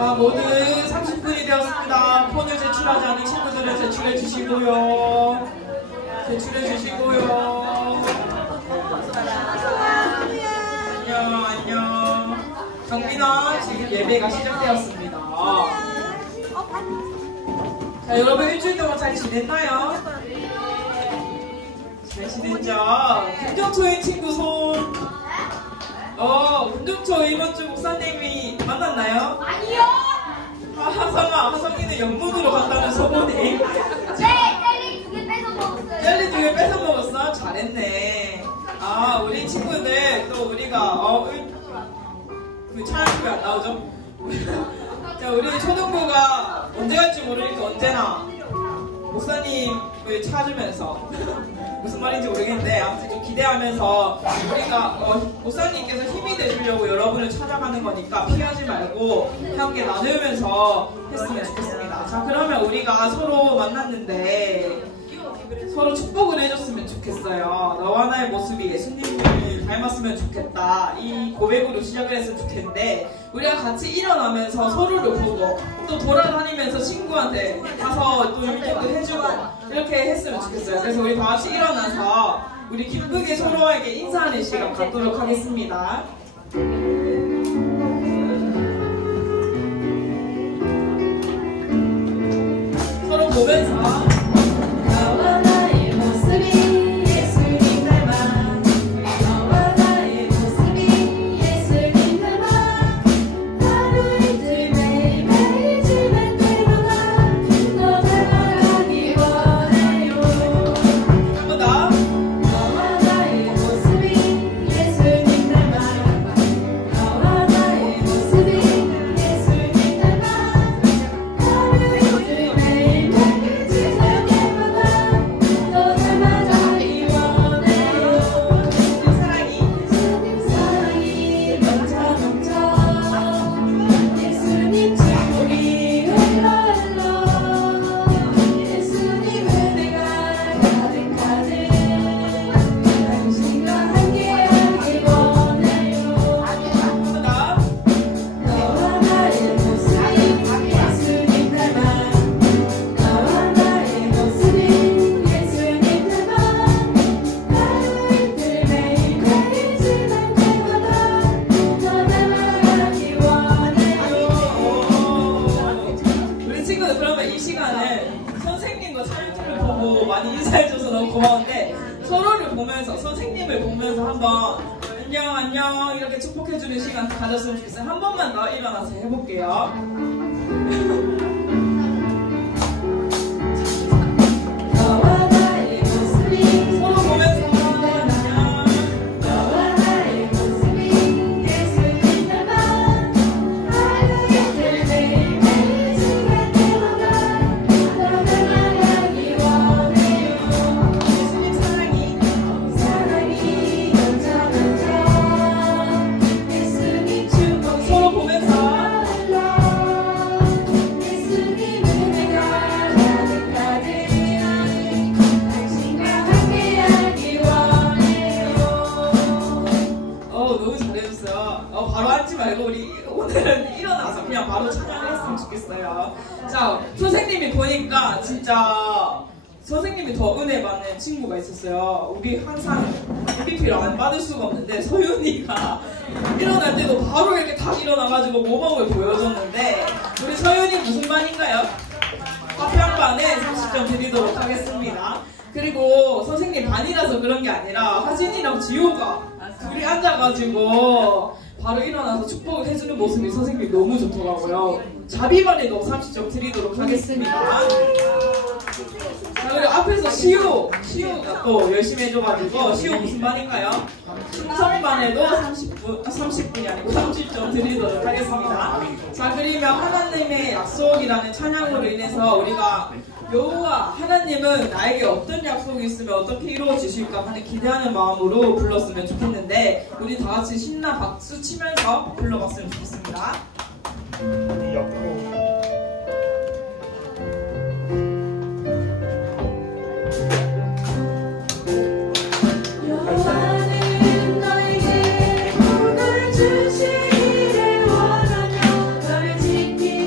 자, 모두 30분이 되었습니다. 폰을 제출하지 않은 친구들은 제출해 주시고요. 제출해 주시고요. 안녕, 안녕. 경민아, 지금 예배가 시작되었습니다. 자, 여러분 일주일 동안 잘 지냈나요? 잘 지냈죠? 금정초의 친구 손. 금정초 이번 주 목사님이 만났나요? 아니요. 하성이는 영문으로 간다는 소문이. 네, 젤리 2개 뺏어 먹었어요. 젤리 2개 뺏어 먹었어? 잘했네. 우리 친구들 또 우리가 그 촬영이 안 나오죠? 자, 우리 초등부가 언제 갈지 모르니까 언제나 목사님을 찾으면서 무슨 말인지 모르겠는데 아무튼 좀 기대하면서 우리가 목사님께서 힘이 되시려고 여러분을 찾아가는 거니까 피하지 말고 함께 나누면서 했으면 좋겠습니다. 자, 그러면 우리가 서로 만났는데 서로 축복을 해줬으면 좋겠어요. 너와 나의 모습이 예수님을 닮았으면 좋겠다. 이 고백으로 시작을 했으면 좋겠는데 우리가 같이 일어나면서 서로를 보고 또 돌아다니면서 친구한테 가서 또 이렇게 해주고 이렇게 했으면 좋겠어요. 그래서 우리 다 같이 일어나서 우리 기쁘게 서로에게 인사하는 시간 갖도록 하겠습니다. 서로 보면서 많이 인사해줘서 너무 고마운데 서로를 보면서 선생님을 보면서 한번 안녕 이렇게 축복해주는 시간 가졌으면 좋겠어요. 한 번만 더 일어나서 해볼게요. 오늘은 일어나서 그냥 바로 찬양을 했으면 좋겠어요. 자, 선생님이 보니까 진짜 선생님이 더 은혜 받는 친구가 있었어요. 우리 항상 MVP를 안 받을 수가 없는데 서윤이가 일어날 때도 바로 이렇게 다 일어나가지고 모범을 보여줬는데 우리 서윤이 무슨 반인가요? 화평반에 30점 드리도록 하겠습니다. 그리고 선생님 반이라서 그런 게 아니라 하진이랑 지호가 둘이 앉아가지고 바로 일어나서 축복을 해주는 모습이 선생님이 너무 좋더라고요. 자비반에도 30점 드리도록 하겠습니다. 자, 그리고 앞에서 시우가 또 열심히 해줘가지고 시우 무슨 반인가요? 충성반에도 30분이 아니고 30점 드리도록 하겠습니다. 자, 그러면 하나님의 약속이라는 찬양으로 인해서 우리가 여호와 하나님은 나에게 어떤 약속이 있으면 어떻게 이루어 주실까 하는 기대하는 마음으로 불렀으면 좋겠는데 우리 다 같이 신나 박수 치면서 불러봤으면 좋겠습니다. 옆으로 주시기를 원하며 너를 지키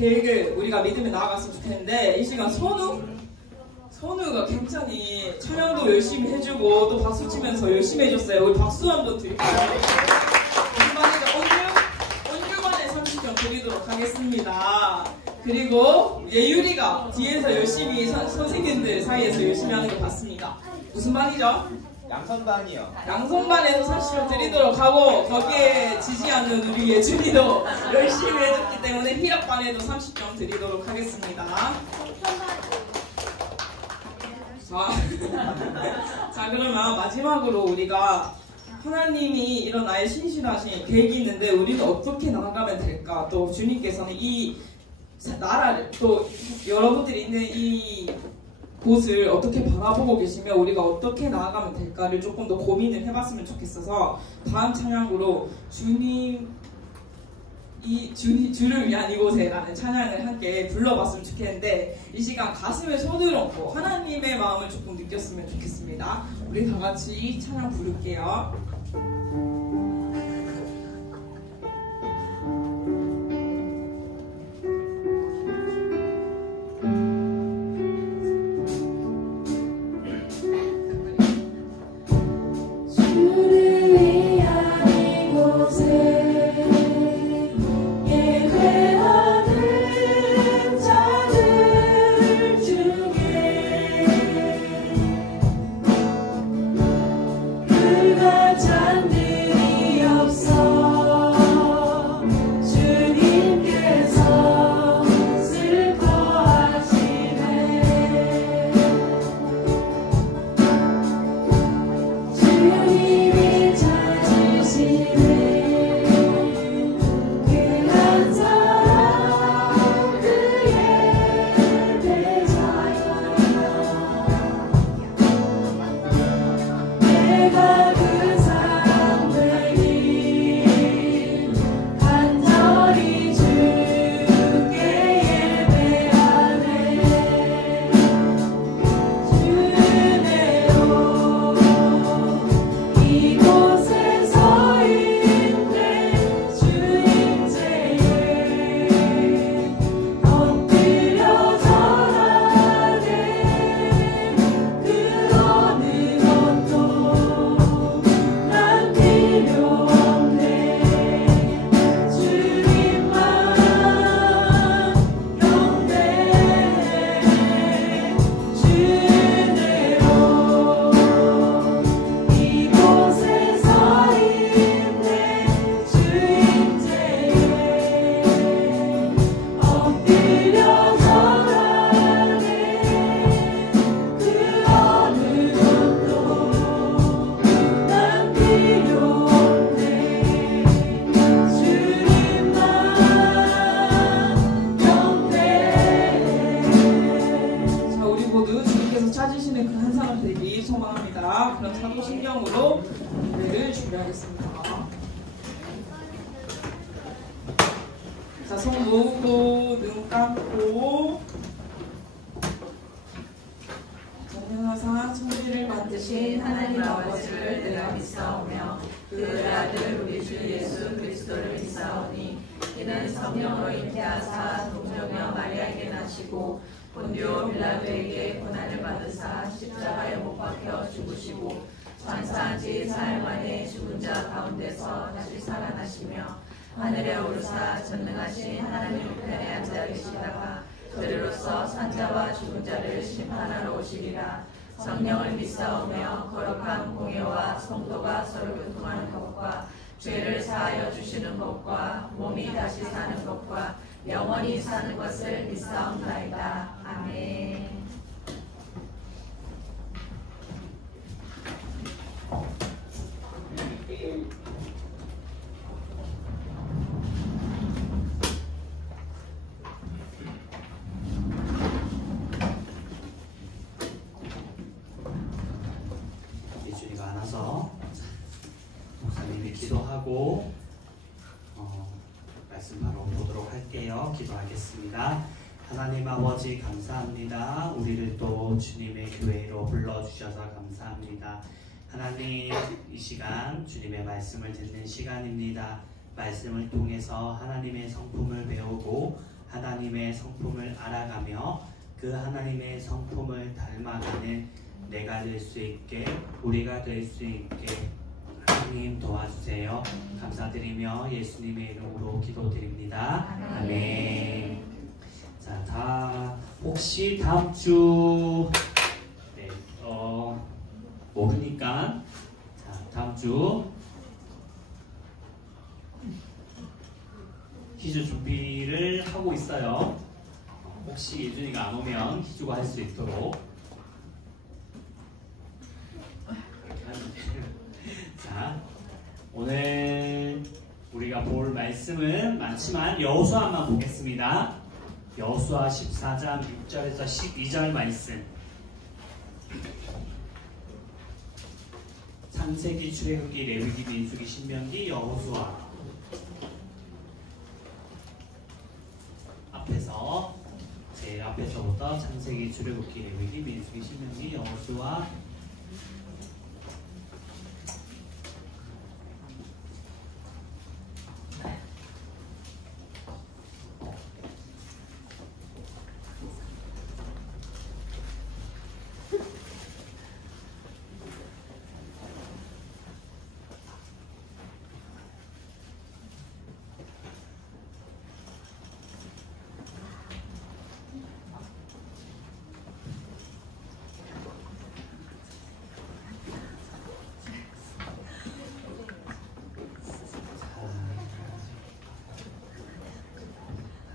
계획을 우리가 믿으며 나아갔으면 좋겠는데 이 시간 선우가 굉장히 촬영도 열심히 해주고 또 박수 치면서 열심히 해줬어요. 우리 박수 한번 드릴까요? 온유만에 30점 드리도록 하겠습니다. 그리고 예유리가 뒤에서 열심히 선생님들 사이에서 열심히 하는 거 봤습니다. 무슨 반이죠? 양선반이요. 양손반에서 30점 드리도록 하고 거기에 지지하는 우리 예준이도 열심히 해줬기 때문에 희락반에도 30점 드리도록 하겠습니다. 자 그러면 마지막으로 우리가 하나님이 이런 나의 신실하신 계획이 있는데 우리는 어떻게 나아가면 될까? 또 주님께서는 이 나라를 또 여러분들이 있는 이 곳을 어떻게 바라보고 계시며 우리가 어떻게 나아가면 될까를 조금 더 고민을 해봤으면 좋겠어서 다음 찬양으로 주를 위한 이곳에 라는 찬양을 함께 불러봤으면 좋겠는데 이 시간 가슴에 손을 얹고 하나님의 마음을 조금 느꼈으면 좋겠습니다. 우리 다 같이 찬양 부를게요. 그럼 사도신경으로 예배를 준비하겠습니다. 자, 손 모으고 눈 감고 전능하사 천지를 만드신 하나님 아버지를 내가 믿사오며 그 아들 우리 주 예수 그리스도를 믿사오니 이는 성령으로 잉태하사 동정녀 마리아에게 나시고 본디오 빌라도에게 고난을 받으사 십자가에 못 박혀 죽으시고 장사한 지 사흘 만에 죽은 자 가운데서 다시 살아나시며 하늘에 오르사 전능하신 하나님 우편에 앉아 계시다가 저리로서 산자와 죽은 자를 심판하러 오시리라. 성령을 믿사오며 거룩한 공예와 성도가 서로 교통하는 것과 죄를 사하여 주시는 것과 몸이 다시 사는 것과 영원히 사는 것을 믿사옵나이다. 아멘. 예준이가 안아서 목사님이 기도하고 말씀 바로 보도록 할게요. 기도하겠습니다. 하나님 아버지 감사합니다. 우리를 또 주님의 교회로 불러주셔서 감사합니다. 하나님, 이 시간 주님의 말씀을 듣는 시간입니다. 말씀을 통해서 하나님의 성품을 배우고 하나님의 성품을 알아가며 그 하나님의 성품을 닮아가는 내가 될 수 있게, 우리가 될 수 있게 하나님 도와주세요. 감사드리며 예수님의 이름으로 기도드립니다. 아멘. 자, 혹시 다음 주 모르니까 다음 주 퀴즈 준비를 하고 있어요. 혹시 예준이가 안 오면 퀴즈가 할 수 있도록 그렇게 하면 돼요. 자, 오늘 우리가 볼 말씀은 많지만 여호수아만 보겠습니다. 여호수아 14장 6절에서 12절 말씀. 창세기, 출애굽기, 레위기, 민수기, 신명기, 여호수아. 제일 앞에서부터 창세기, 출애굽기, 레위기, 민수기, 신명기, 여호수아.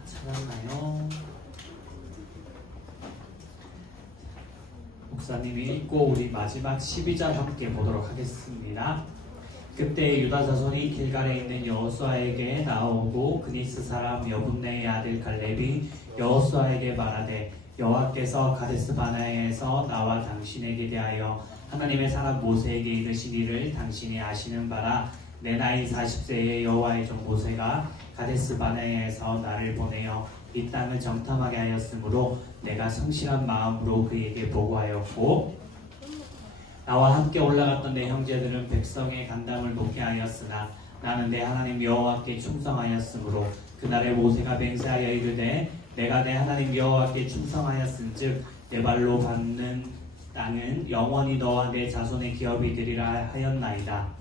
찾았나요? 목사님이 읽고 우리 마지막 12절 함께 보도록 하겠습니다. 그때 유다 자손이 길갈에 있는 여호수아에게 나오고 그니스 사람 여분네의 아들 갈렙이 여호수아에게 말하되 여호와께서 가데스 바네아에서 나와 당신에게 대하여 하나님의 사람 모세에게 이르신 일을 당신이 아시는 바라. 내 나이 40세에 여호와의 종 모세가 가데스 바네아에서 나를 보내어 이 땅을 정탐하게 하였으므로 내가 성실한 마음으로 그에게 보고하였고 나와 함께 올라갔던 내 형제들은 백성의 간담을 높게 하였으나 나는 내 하나님 여호와께 충성하였으므로 그날에 모세가 맹세하여 이르되 내가 내 하나님 여호와께 충성하였은즉 내 발로 밟는 땅은 영원히 너와 내 자손의 기업이 되리라 하였나이다.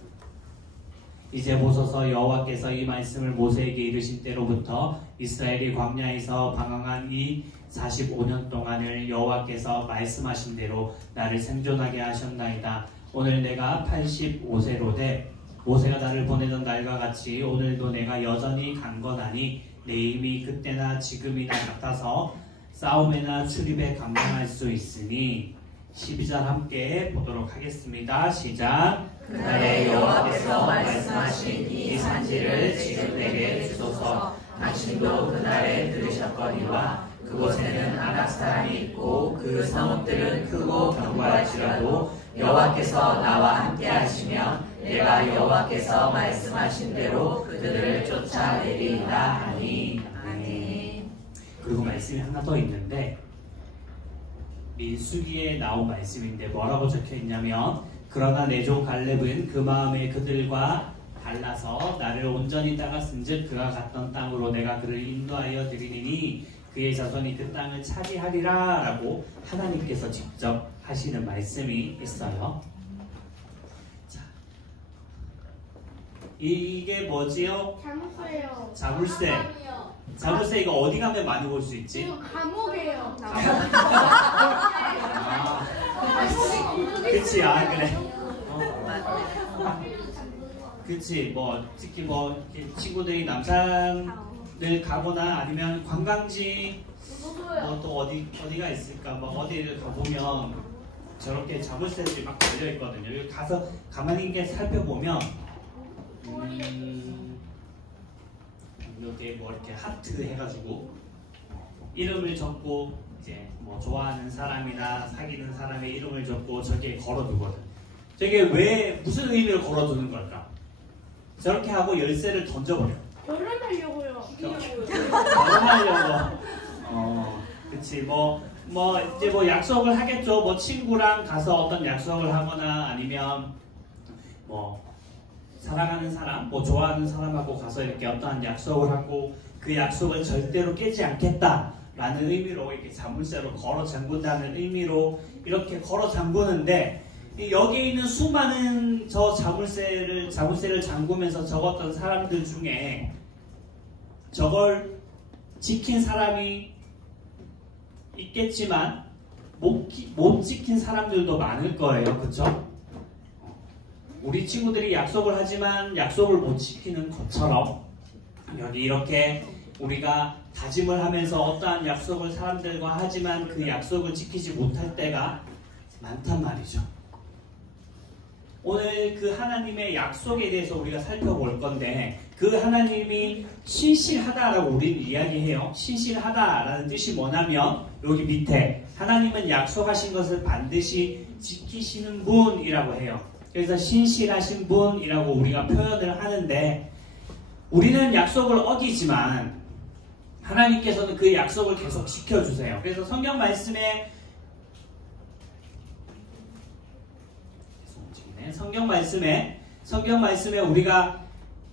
이제 보소서 여호와께서 이 말씀을 모세에게 이르신 때로부터 이스라엘이 광야에서 방황한 이 45년 동안을 여호와께서 말씀하신 대로 나를 생존하게 하셨나이다. 오늘 내가 85세로되 모세가 나를 보내던 날과 같이 오늘도 내가 여전히 강건하니 내 힘이 그때나 지금이나 같아서 싸움에나 출입에 감당할 수 있으니 12절 함께 보도록 하겠습니다. 시작. 그날에 여호와께서 말씀하신 이 산지를 지금 내게 주소서. 당신도 그날에 들으셨거니와 그곳에는 아낙 사람이 있고 그 성읍들은 크고 견고할지라도 여호와께서 나와 함께 하시면 내가 여호와께서 말씀하신 대로 그들을 쫓아내리이다 하니. 아멘. 그리고 말씀이 하나 더 있는데 민수기에 나온 말씀인데 뭐라고 적혀있냐면 그러나 내 종 갈렙은 그 마음에 그들과 달라서 나를 온전히 따랐은즉 그가 갔던 땅으로 내가 그를 인도하여 드리니 그의 자손이 그 땅을 차지하리라 라고 하나님께서 직접 하시는 말씀이 있어요. 자, 이게 뭐지요? 자물쇠요. 자물쇠. 자물쇠 이거 어디 가면 많이 볼 수 있지? 이거 감옥이에요. 그치, 그래. 그치, 뭐 특히 뭐 친구들이 남산을 가거나 아니면 관광지 뭐 또 어디가 있을까, 뭐 어디를 가보면 저렇게 자물쇠들이 막 걸려 있거든요. 여기 가서 가만히 있게 살펴보면 여기 뭐 이렇게 하트 해가지고 이름을 적고 이제 뭐 좋아하는 사람이나 사귀는 사람의 이름을 적고 저기에 걸어두거든. 저게 왜 무슨 의미를 걸어두는 걸까? 저렇게 하고 열쇠를 던져버려. 결혼하려고요. 결혼하려고. 그치. 이제 뭐 약속을 하겠죠. 뭐 친구랑 가서 어떤 약속을 하거나 아니면 뭐 사랑하는 사람, 뭐 좋아하는 사람하고 가서 이렇게 어떠한 약속을 하고 그 약속을 절대로 깨지 않겠다라는 의미로 이렇게 자물쇠로 걸어 잠근다는 의미로 이렇게 걸어 잠그는데 여기에 있는 수많은 저 자물쇠를 잠그면서 적었던 사람들 중에 저걸 지킨 사람이 있겠지만 못 지킨 사람들도 많을 거예요. 그쵸? 우리 친구들이 약속을 하지만 약속을 못 지키는 것처럼 여기 이렇게 우리가 다짐을 하면서 어떠한 약속을 사람들과 하지만 그 약속을 지키지 못할 때가 많단 말이죠. 오늘 그 하나님의 약속에 대해서 우리가 살펴볼 건데 그 하나님이 신실하다라고 우리는 이야기해요. 신실하다라는 뜻이 뭐냐면 여기 밑에 하나님은 약속하신 것을 반드시 지키시는 분이라고 해요. 그래서 신실하신 분이라고 우리가 표현을 하는데 우리는 약속을 어기지만 하나님께서는 그 약속을 계속 지켜주세요. 그래서 성경 말씀에 우리가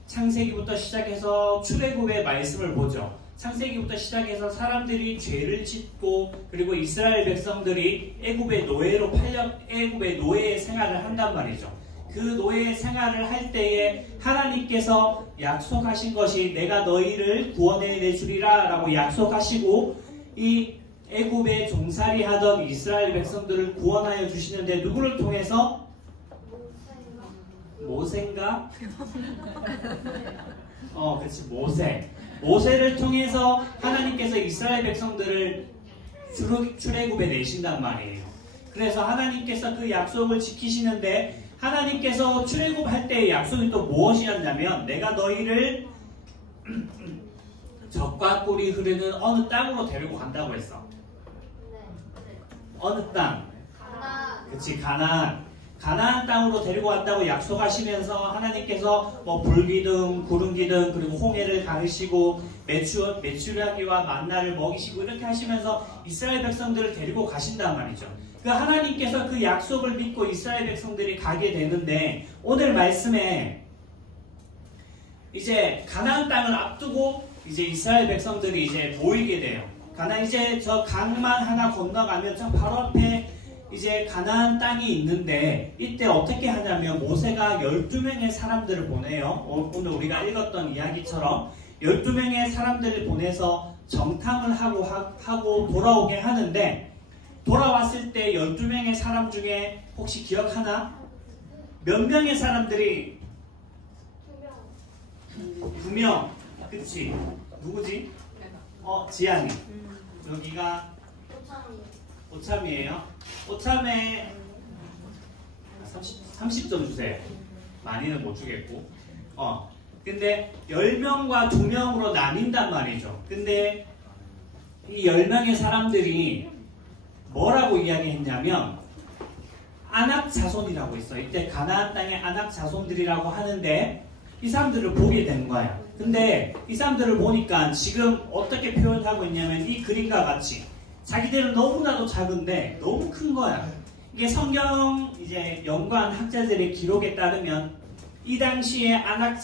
창세기부터 시작해서 출애굽의 말씀을 보죠. 창세기부터 시작해서 사람들이 죄를 짓고 그리고 이스라엘 백성들이 애굽의 노예로 팔려 애굽의 노예 생활을 한단 말이죠. 그 노예 생활을 할 때에 하나님께서 약속하신 것이 내가 너희를 구원해 내주리라 라고 약속하시고 이 애굽에 종살이 하던 이스라엘 백성들을 구원하여 주시는데 누구를 통해서? 모세인가? 그렇지, 모세를 통해서 하나님께서 이스라엘 백성들을 출애굽에 내신단 말이에요. 그래서 하나님께서 그 약속을 지키시는데 하나님께서 출애굽할 때의 약속이 또 무엇이었냐면 내가 너희를 젖과 꿀이 흐르는 어느 땅으로 데리고 간다고 했어. 어느 땅? 그치, 가나안 땅으로 데리고 간다고 약속하시면서 하나님께서 뭐 불기둥, 구름기둥 그리고 홍해를 가르시고 메추라기와 만나를 먹이시고 이렇게 하시면서 이스라엘 백성들을 데리고 가신단 말이죠. 그 하나님께서 그 약속을 믿고 이스라엘 백성들이 가게 되는데 오늘 말씀에 이제 가나안 땅을 앞두고 이제 이스라엘 백성들이 이제 모이게 돼요. 이제 저 강만 하나 건너가면 저 바로 앞에 이제 가나안 땅이 있는데 이때 어떻게 하냐면 모세가 12명의 사람들을 보내요. 오늘 우리가 읽었던 이야기처럼 12명의 사람들을 보내서 정탐을 하고 돌아오게 하는데 돌아왔을 때 12명의 사람 중에 혹시 기억하나? 몇 명의 사람들이? 2명. 그치? 누구지? 지안이. 여기가 오참이에요. 오참에 30점 주세요. 많이는 못 주겠고. 근데 10명과 2명으로 나뉜단 말이죠. 근데 이 10명의 사람들이 뭐라고 이야기했냐면 아낙 자손이라고 있어요. 이때 가나안 땅의 아낙 자손들이라고 하는데 이 사람들을 보게 된 거야. 근데 이 사람들을 보니까 지금 어떻게 표현하고 있냐면 이 그림과 같이 자기들은 너무나도 작은데 너무 큰 거야. 이게 성경 이제 연구한 학자들의 기록에 따르면 이 당시에 아낙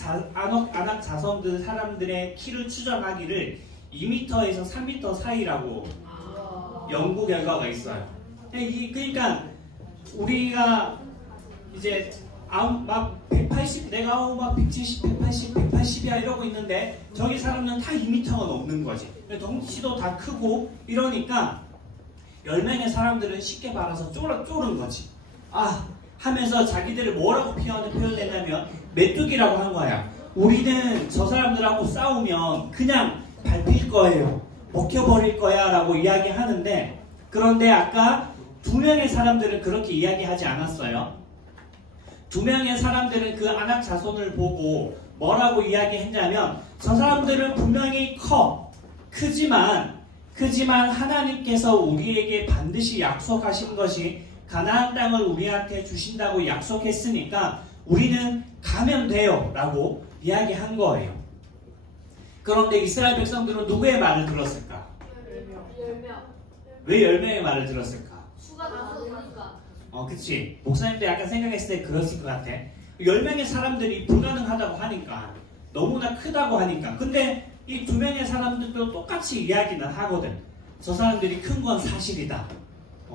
자손들 사람들의 키를 추정하기를 2m에서 3m 사이라고 연구 결과가 있어요. 그러니까 우리가 이제 막 180, 내가 막 170, 180, 180이야 이러고 있는데 저기 사람은 다 2m가 넘는 거지. 덩치도 다 크고 이러니까 10명의 사람들은 쉽게 말해서 쫄은 거지. 하면서 자기들을 뭐라고 표현했냐면 메뚜기라고 한 거야. 우리는 저 사람들하고 싸우면 그냥 밟힐 거예요. 먹혀버릴 거야 라고 이야기하는데 그런데 아까 2명의 사람들은 그렇게 이야기하지 않았어요. 2명의 사람들은 그 아낙 자손을 보고 뭐라고 이야기했냐면 저 사람들은 분명히 크지만 하나님께서 우리에게 반드시 약속하신 것이 가나안 땅을 우리한테 주신다고 약속했으니까 우리는 가면 돼요 라고 이야기한 거예요. 그런데 이스라엘 백성들은 누구의 말을 들었을까? 10명. 왜 10명의 말을 들었을까? 수가 많으니까. 그치. 목사님도 약간 생각했을 때 그랬을 것 같아. 10명의 사람들이 불가능하다고 하니까, 너무나 크다고 하니까. 근데 이 2명의 사람들도 똑같이 이야기는 하거든. 저 사람들이 큰 건 사실이다.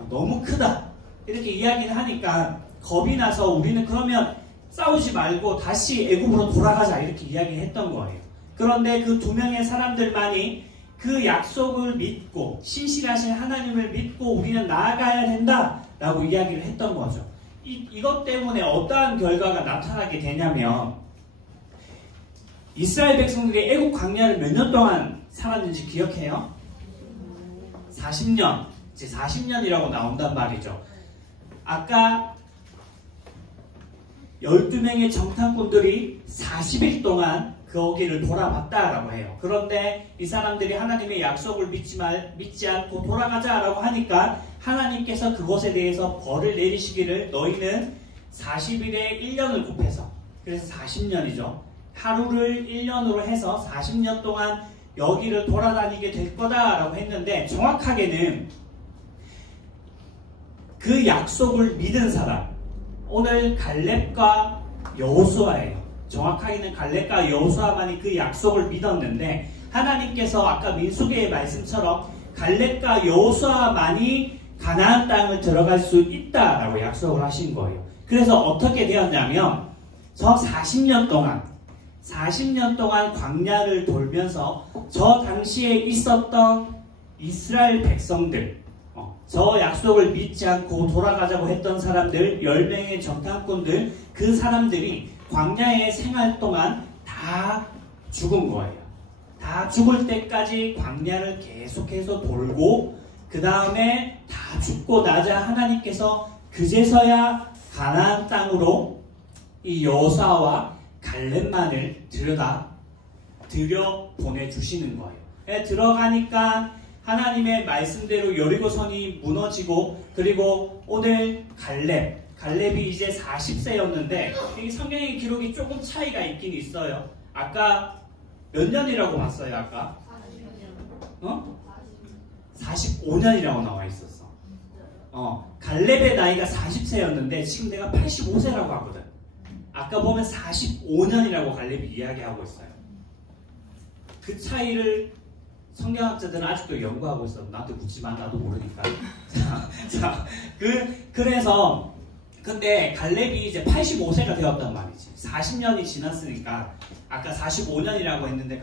너무 크다. 이렇게 이야기를 하니까 겁이 나서 우리는 그러면 싸우지 말고 다시 애굽으로 돌아가자 이렇게 이야기했던 거예요. 그런데 그 2명의 사람들만이 그 약속을 믿고 신실하신 하나님을 믿고 우리는 나아가야 된다라고 이야기를 했던 거죠. 이것 때문에 어떠한 결과가 나타나게 되냐면 이스라엘 백성들이 애국 광야를 몇 년 동안 살았는지 기억해요? 40년. 이제 40년이라고 나온단 말이죠. 아까 12명의 정탐꾼들이 40일 동안 거기를 돌아봤다라고 해요. 그런데 이 사람들이 하나님의 약속을 믿지 않고 돌아가자라고 하니까 하나님께서 그것에 대해서 벌을 내리시기를 너희는 40일에 1년을 곱해서, 그래서 40년이죠. 하루를 1년으로 해서 40년 동안 여기를 돌아다니게 될 거다라고 했는데 정확하게는 그 약속을 믿은 사람, 오늘 갈렙과 여호수아예요. 정확하게는 갈렙과 여호수아만이 그 약속을 믿었는데 하나님께서 아까 민수기의 말씀처럼 갈렙과 여호수아만이 가나안 땅을 들어갈 수 있다라고 약속을 하신 거예요. 그래서 어떻게 되었냐면 저 40년 동안 광야를 돌면서 저 당시에 있었던 이스라엘 백성들, 저 약속을 믿지 않고 돌아가자고 했던 사람들, 10명의 정탐꾼들, 그 사람들이 광야의 생활 동안 다 죽은 거예요. 다 죽을 때까지 광야를 계속해서 돌고 그 다음에 다 죽고 나자 하나님께서 그제서야 가나안 땅으로 이 여호수아와 갈렙만을 들여 보내주시는 거예요. 들어가니까 하나님의 말씀대로 여리고성이 무너지고, 그리고 오늘 갈렙이 이제 40세였는데 이 성경의 기록이 조금 차이가 있긴 있어요. 아까 몇 년이라고 봤어요? 아까 45년이라고 나와 있었어. 갈렙의 나이가 40세였는데 지금 내가 85세라고 하거든. 아까 보면 45년이라고 갈렙이 이야기하고 있어요. 그 차이를 성경학자들은 아직도 연구하고 있어. 나한테 묻지 마, 나도 모르니까. 그래서 근데 갈렙이 이제 85세가 되었단 말이지. 40년이 지났으니까 아까 45년이라고 했는데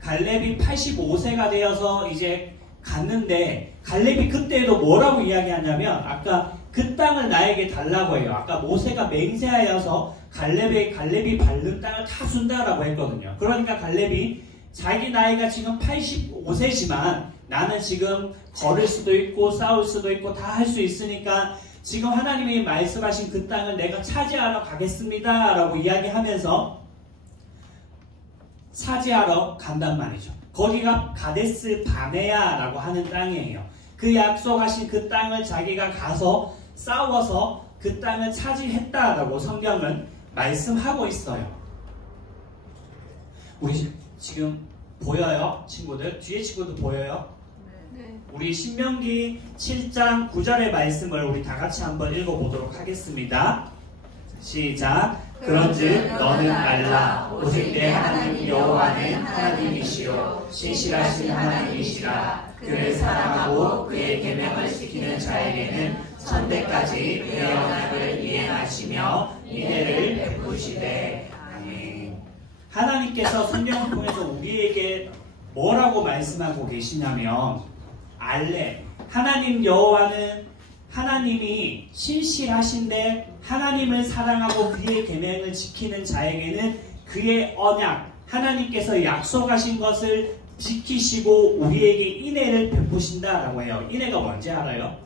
갈렙이 85세가 되어서 이제 갔는데 갈렙이 그때도 뭐라고 이야기하냐면 아까 그 땅을 나에게 달라고 해요. 아까 모세가 맹세하여서 갈렙이 밟는 땅을 다 준다라고 했거든요. 그러니까 갈렙이 자기 나이가 지금 85세지만 나는 지금 걸을 수도 있고 싸울 수도 있고 다 할 수 있으니까 지금 하나님이 말씀하신 그 땅을 내가 차지하러 가겠습니다 라고 이야기하면서 차지하러 간단 말이죠. 거기가 가데스 바네아라고 하는 땅이에요. 그 약속하신 그 땅을 자기가 가서 싸워서 그 땅을 차지했다라고 성경은 말씀하고 있어요. 우리 지금 보여요? 친구들? 뒤에 친구들 보여요? 네. 우리 신명기 7장 9절의 말씀을 우리 다 같이 한번 읽어보도록 하겠습니다. 시작. 그런즉 너는 알라 오직 내 하나님 여호와는 하나님이시요 신실하신 하나님이시라. 그를 사랑하고 그의 계명을 지키는 자에게는 천대까지 그의 언약을 이행하시며 인애를 베푸시되. 아멘. 하나님께서 성경을 통해서 우리에게 뭐라고 말씀하고 계시냐면 알레, 하나님 여호와는 하나님이 신실하신데 하나님을 사랑하고 그의 계명을 지키는 자에게는 그의 언약, 하나님께서 약속하신 것을 지키시고 우리에게 인애를 베푸신다라고 해요. 인애가 뭔지 알아요?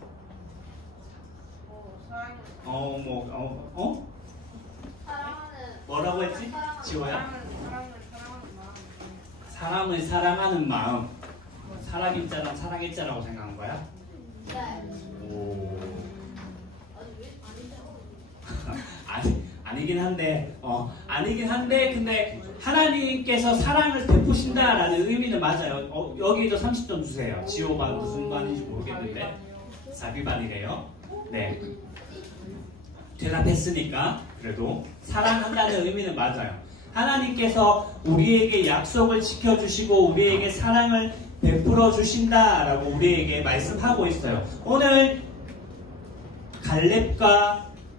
뭐라고 했지? 지호야? 사람을 사랑하는 마음. 사람인자랑 사랑했자라고 생각한 거야? 오. 아니긴 한데 근데 하나님께서 사랑을 베푸신다라는 의미는 맞아요. 여기도 30점 주세요. 지호가 무슨 반인지 모르겠는데 사비반이래요. 네. 대답했으니까 그래도 사랑한다는 의미는 맞아요. 하나님께서 우리에게 약속을 지켜주시고 우리에게 사랑을 베풀어 주신다라고 우리에게 말씀하고 있어요. 오늘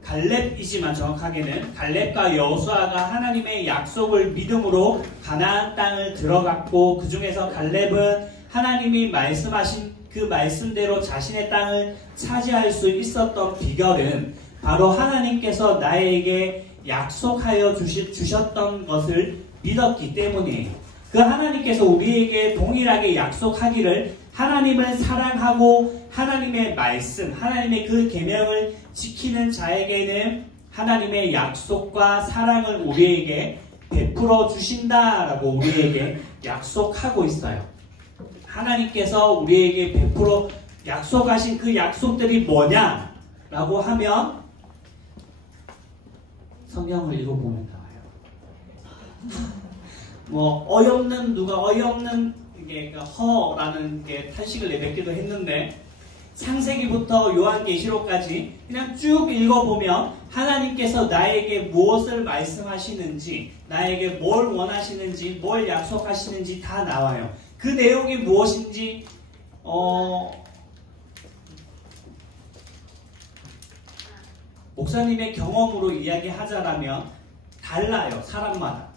갈렙이지만 정확하게는 갈렙과 여호수아가 하나님의 약속을 믿음으로 가나안 땅을 들어갔고, 그 중에서 갈렙은 하나님이 말씀하신 그 말씀대로 자신의 땅을 차지할 수 있었던 비결은 바로 하나님께서 나에게 약속하여 주셨던 것을 믿었기 때문이에요. 그 하나님께서 우리에게 동일하게 약속하기를 하나님을 사랑하고 하나님의 말씀, 하나님의 그 계명을 지키는 자에게는 하나님의 약속과 사랑을 우리에게 베풀어 주신다라고 우리에게 약속하고 있어요. 하나님께서 우리에게 베풀어 약속하신 그 약속들이 뭐냐라고 하면 성경을 읽어보면 나와요. 누가 어이없는 게 허라는 게 탄식을 내뱉기도 했는데, 창세기부터 요한계시록까지 그냥 쭉 읽어보면 하나님께서 나에게 무엇을 말씀하시는지, 나에게 뭘 원하시는지, 뭘 약속하시는지 다 나와요. 그 내용이 무엇인지 목사님의 경험으로 이야기하자라면 달라요. 사람마다.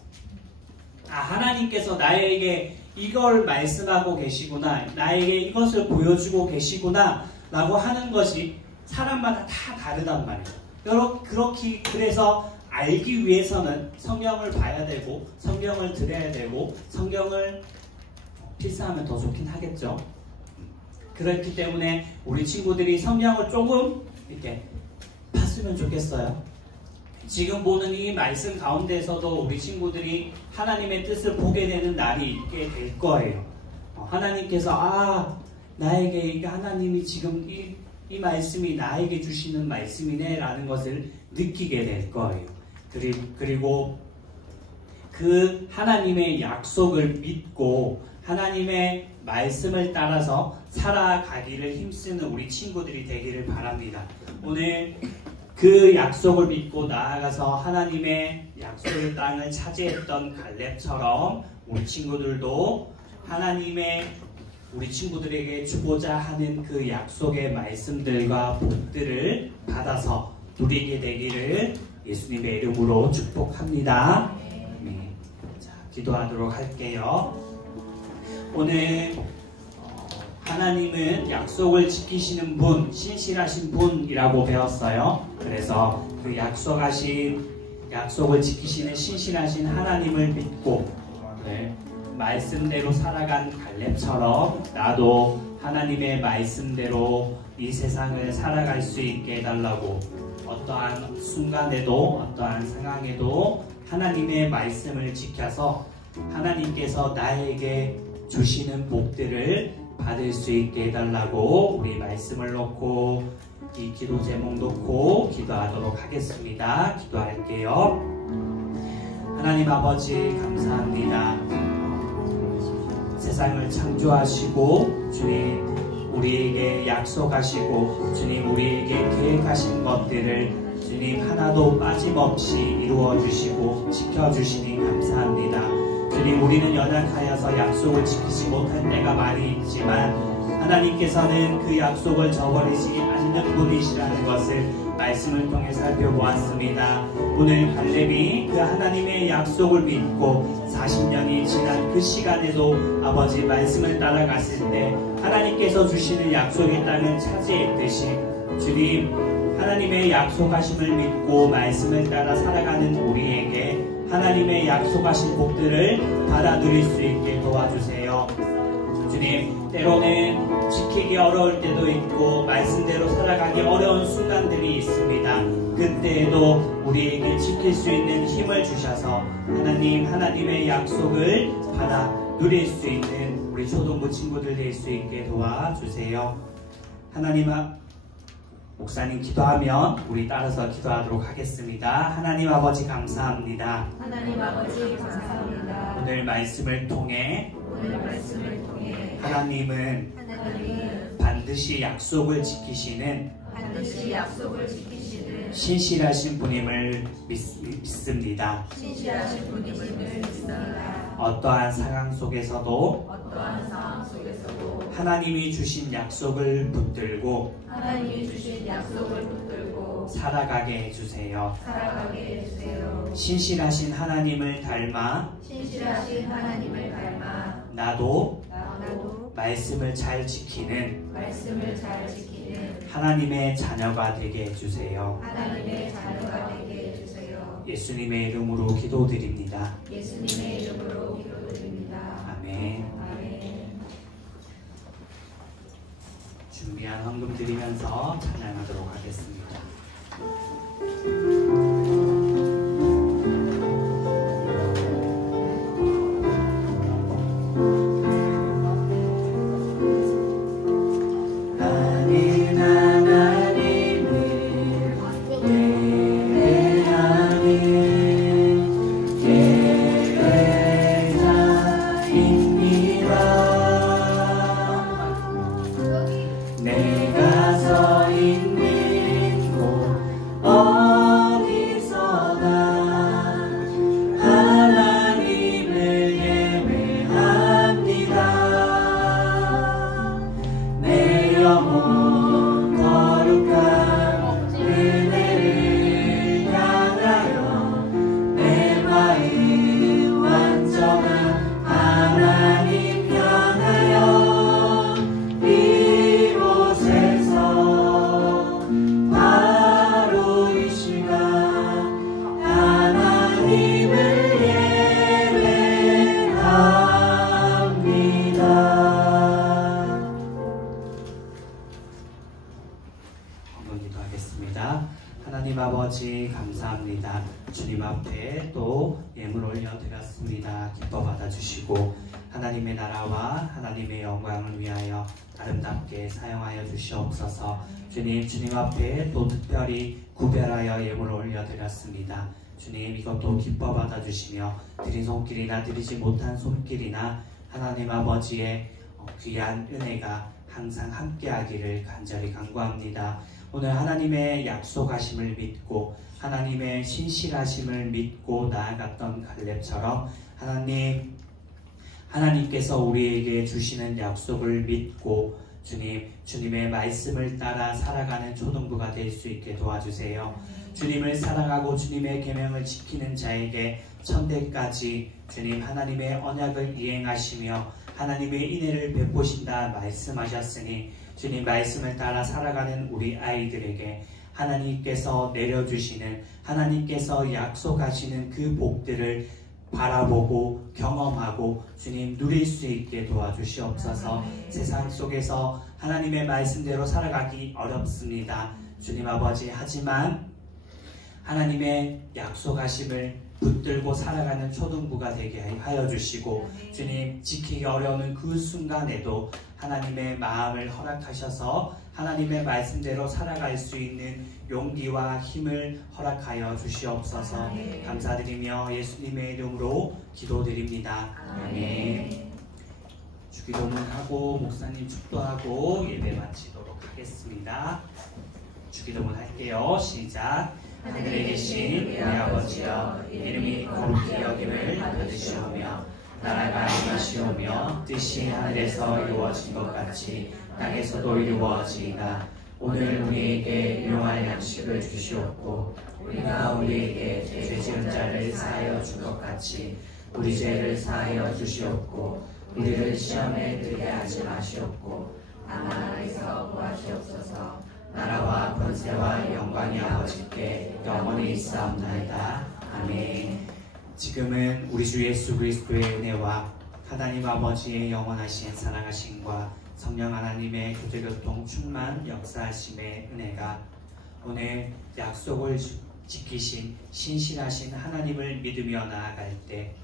하나님께서 나에게 이걸 말씀하고 계시구나, 나에게 이것을 보여주고 계시구나 라고 하는 것이 사람마다 다 다르단 말이에요. 그래서 알기 위해서는 성경을 봐야 되고, 성경을 들어야 되고, 성경을 필사하면 더 좋긴 하겠죠. 그렇기 때문에 우리 친구들이 성경을 조금 이렇게 봤으면 좋겠어요. 지금 보는 이 말씀 가운데서도 우리 친구들이 하나님의 뜻을 보게 되는 날이 있게 될 거예요. 하나님께서 나에게 하나님이 지금 이 말씀이 나에게 주시는 말씀이네 라는 것을 느끼게 될 거예요. 그리고 그 하나님의 약속을 믿고 하나님의 말씀을 따라서 살아가기를 힘쓰는 우리 친구들이 되기를 바랍니다. 오늘 그 약속을 믿고 나아가서 하나님의 약속의 땅을 차지했던 갈렙처럼 우리 친구들도 하나님의 우리 친구들에게 주고자 하는 그 약속의 말씀들과 복들을 받아서 누리게 되기를 예수님의 이름으로 축복합니다. 네. 자, 기도하도록 할게요. 오늘 하나님은 약속을 지키시는 분, 신실하신 분이라고 배웠어요. 그래서 그 약속을 지키시는 신실하신 하나님을 믿고 말씀대로 살아간 갈렙처럼 나도 하나님의 말씀대로 이 세상을 살아갈 수 있게 해달라고, 어떠한 순간에도 어떠한 상황에도 하나님의 말씀을 지켜서 하나님께서 나에게 주시는 복들을 받을 수 있게 해달라고 우리 말씀을 놓고 이 기도 제목 놓고 기도하도록 하겠습니다. 기도할게요. 하나님 아버지 감사합니다. 세상을 창조하시고 주님 우리에게 약속하시고 주님 우리에게 계획하신 것들을 주님 하나도 빠짐없이 이루어주시고 지켜주시니 감사합니다. 주님 우리는 연약하여서 약속을 지키지 못할 때가 많이 있지만 하나님께서는 그 약속을 저버리시지 않는 분이시라는 것을 말씀을 통해 살펴보았습니다. 오늘 갈렙이 그 하나님의 약속을 믿고 40년이 지난 그 시간에도 아버지 말씀을 따라갔을 때 하나님께서 주시는 약속의 땅을 차지했듯이 주님 하나님의 약속하심을 믿고 말씀을 따라 살아가는 우리에게 하나님의 약속하신 복들을 받아 누릴 수 있게 도와주세요. 주님, 때로는 지키기 어려울 때도 있고 말씀대로 살아가기 어려운 순간들이 있습니다. 그때에도 우리에게 지킬 수 있는 힘을 주셔서 하나님의 약속을 받아 누릴 수 있는 우리 초등부 친구들 될 수 있게 도와주세요. 하나님 목사님 기도하면 우리 따라서 기도하도록 하겠습니다. 하나님 아버지 감사합니다. 하나님 아버지 감사합니다. 오늘 말씀을 통해 하나님은 반드시 약속을 지키시는 신실하신 분임을 믿습니다. 신실하신 분임을 믿습니다. 어떠한 상황 속에서도 하나님이 주신 약속을 붙들고 살아가게 해주세요. 신실하신 하나님을 닮아 나도 말씀을 잘 지키는 하나님의 자녀가 되게 해주세요. 예수님의 이름으로 기도드립니다. 아멘. 준비한 헌금 드리면서 찬양하도록 하겠습니다. 내가 서 있는 곳 어디서나 하나님을 예배합니다. 내 영혼 거룩한 은혜를 향하여 내 마음 완전한 하나님 향하여 하나님 아버지 감사합니다. 주님 앞에 또 예물 올려드렸습니다. 기뻐 받아주시고 하나님의 나라와 하나님의 영광을 위하여 아름답게 사용하여 주시옵소서. 주님 앞에 또 특별히 구별하여 예물을 올려드렸습니다. 주님 이것도 기뻐 받아주시며 드린 손길이나 드리지 못한 손길이나 하나님 아버지의 귀한 은혜가 항상 함께하기를 간절히 간구합니다. 오늘 하나님의 약속하심을 믿고 하나님의 신실하심을 믿고 나아갔던 갈렙처럼 하나님께서 우리에게 주시는 약속을 믿고 주님의 말씀을 따라 살아가는 초등부가 될 수 있게 도와주세요. 주님을 사랑하고 주님의 계명을 지키는 자에게 천대까지 주님 하나님의 언약을 이행하시며 하나님의 인애를 베푸신다 말씀하셨으니 주님 말씀을 따라 살아가는 우리 아이들에게 하나님께서 내려주시는 하나님께서 약속하시는 그 복들을 바라보고 경험하고 주님 누릴 수 있게 도와주시옵소서. 세상 속에서 하나님의 말씀대로 살아가기 어렵습니다. 주님 아버지 하지만 하나님의 약속하심을 붙들고 살아가는 초등부가 되게 하여 주시고 주님 지키기 어려운 그 순간에도 하나님의 마음을 허락하셔서 하나님의 말씀대로 살아갈 수 있는 용기와 힘을 허락하여 주시옵소서. 감사드리며 예수님의 이름으로 기도드립니다. 아멘. 주기도문하고 목사님 축도하고 예배 마치도록 하겠습니다. 주기도문 할게요. 시작. 하늘에 계신 우리 아버지여, 이름이 거룩히 여김을 받으시오며 나라가 임하시오며 뜻이 하늘에서 이루어진 것 같이 땅에서도 이루어지이다. 오늘 우리에게 일용할 양식을 주시옵고 우리가 우리에게 죄 지은 자를 사하여 준 것 같이 우리 죄를 사하여 주시옵고 우리를 시험에 들게 하지 마시옵고 다만 악에서 구하시옵소서. 나라와 권세와 영광이 아버지께 영원히 있사옵나이다. 아멘. 지금은 우리 주 예수 그리스도의 은혜와 하나님 아버지의 영원하신 사랑하심과 성령 하나님의 교제교통 충만 역사하심의 은혜가 오늘 약속을 지키신 신실하신 하나님을 믿으며 나아갈 때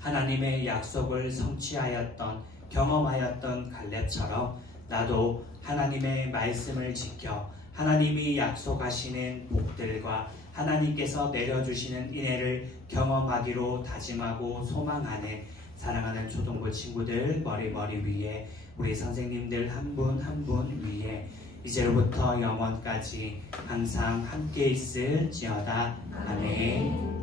하나님의 약속을 성취하였던 경험하였던 갈렙처럼 나도 하나님의 말씀을 지켜 하나님이 약속하시는 복들과 하나님께서 내려주시는 은혜를 경험하기로 다짐하고 소망하는 사랑하는 초등부 친구들 머리 위에 우리 선생님들 한 분 한 분 위에 이제로부터 영원까지 항상 함께 있을지어다. 아멘.